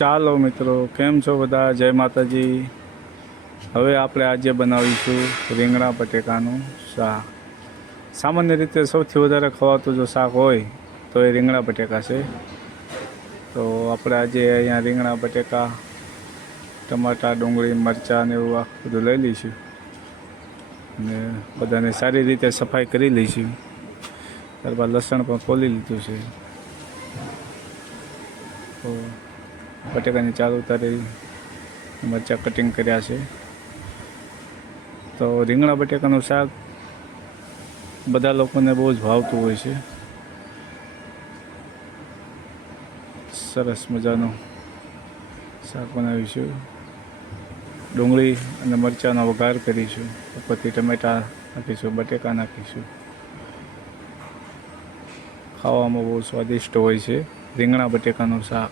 ચાલો મિત્રો, કેમ છો બધા? જય માતાજી. હવે આપણે આજે બનાવીશું રીંગણા બટેકાનું શાક. સામાન્ય રીતે સૌથી વધારે ખવાતું જો શાક હોય તો એ રીંગણા બટેકા છે. તો આપણે આજે અહીંયા રીંગણા બટેકા, ટમાટા, ડુંગળી, મરચાં ને એવું બધું લઈ લઈશું અને બધાને સારી રીતે સફાઈ કરી લઈશું. ત્યારબાદ લસણ પણ ફોલી લીધું છે. તો બટેકાની ચાલ ઉતારી, મરચાં કટિંગ કર્યા છે. તો રીંગણા બટેકાનું શાક બધા લોકોને બહુ જ ભાવતું હોય છે. સરસ મજાનું શાક બનાવીશું. ડુંગળી અને મરચાંનો વઘાર કરીશું, ઉપરથી ટમેટાં નાખીશું, બટેકા નાખીશું. ખાવામાં બહુ સ્વાદિષ્ટ હોય છે રીંગણા બટેકાનું શાક.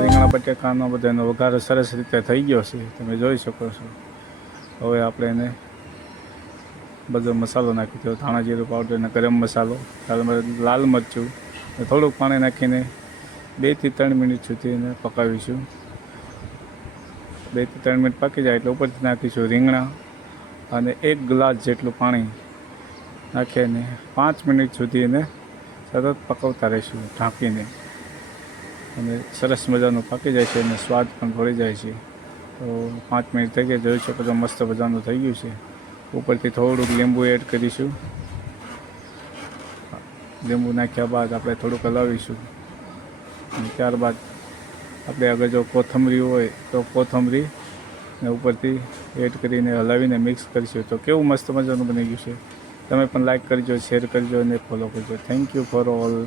રીંગણા બટેકાનો બધાનો વઘાર સરસ રીતે થઈ ગયો છે, તમે જોઈ શકો છો. હવે આપણે એને બધો મસાલો નાખી દો, ધાણા જીરું પાવડર અને ગરમ મસાલો, લાલ મરચું, થોડુંક પાણી નાખીને 2 થી 3 મિનિટ સુધી એને પકાવીશું. 2 થી 3 મિનિટ પાકી જાય એટલે ઉપરથી નાખીશું રીંગણા અને 1 ગ્લાસ જેટલું પાણી નાખીને 5 મિનિટ સુધી એને સતત પકવતા રહીશું ઢાંકીને. અને સરસ મજાનું પાકી જાય છે અને સ્વાદ પણ ભળી જાય છે. તો 5 મિનિટ થઈ ગયા, જોઈ શકો તો મસ્ત મજાનું થઈ ગયું છે. ઉપરથી થોડુંક લીંબુ એડ કરીશું. લીંબુ નાખ્યા બાદ આપણે થોડુંક હલાવીશું અને ત્યારબાદ આપણે અગર જો કોથમરી હોય તો કોથમરી ને ઉપરથી એડ કરીને હલાવીને મિક્સ કરીશું. તો કેવું મસ્ત મજાનું બની ગયું છે. તમે પણ લાઈક કરજો, શેર કરજો અને ફોલો કરજો. Thank you for all.